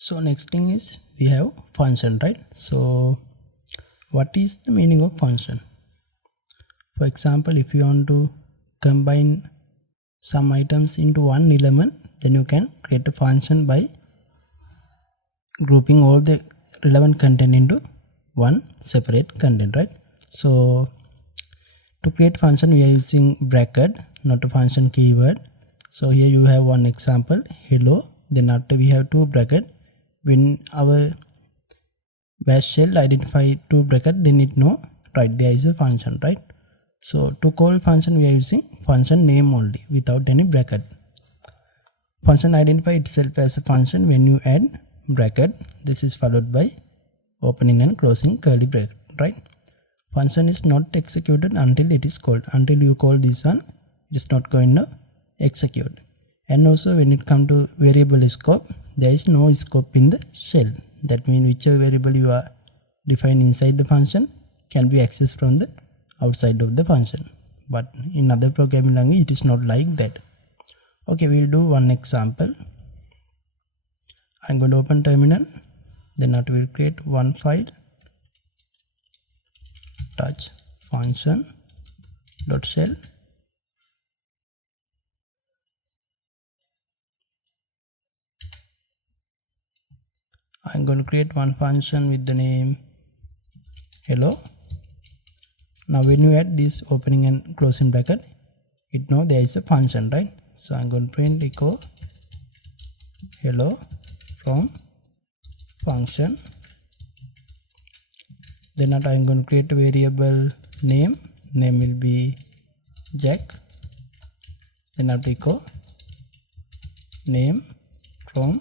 So next thing is we have function, right? So what is the meaning of function? For example, if you want to combine some items into one element, then you can create a function by grouping all the relevant content into one separate content, right? So to create function we are using bracket, not a function keyword. So here you have one example, hello, then after we have two bracket. When our bash shell identify two bracket, then it know right there is a function, right? So to call function we are using function name only without any bracket. Function identify itself as a function when you add bracket. This is followed by opening and closing curly bracket, right? Function is not executed until it is called. Until you call this one, it is not going to execute. And also when it comes to variable scope, there is no scope in the shell. That means whichever variable you are defined inside the function can be accessed from the outside of the function. But in other programming language it is not like that. Okay, we will do one example. I'm going to open terminal, then I will create one file, touch function dot shell. I'm going to create one function with the name hello. Now when you add this opening and closing bracket, it know there is a function, right? So I'm going to print echo hello from function. Then I'm going to create a variable name. Name will be Jack. Then after echo name from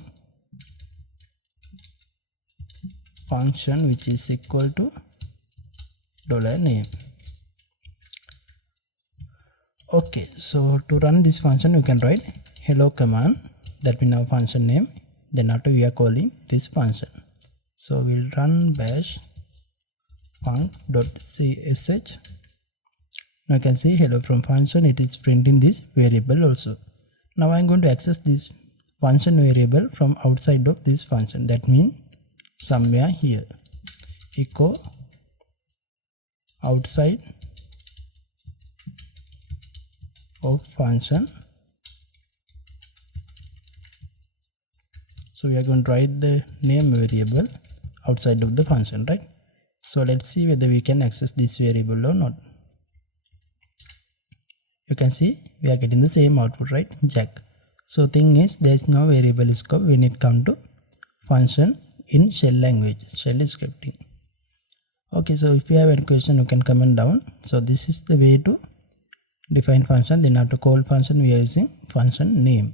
function, which is equal to $name. Okay, so to run this function you can write hello command, that will be our function name. Then after we are calling this function, so we'll run bash func.sh. now you can see hello from function, it is printing this variable also. Now I'm going to access this function variable from outside of this function, that means somewhere here, echo outside of function. So we are going to write the name variable outside of the function, right? So let's see whether we can access this variable or not. You can see we are getting the same output, right? Jack. So thing is, there is no variable scope when it comes to function in shell language, shell scripting. Okay, so if you have any question you can comment down. So this is the way to define function. Then after call function we are using function name.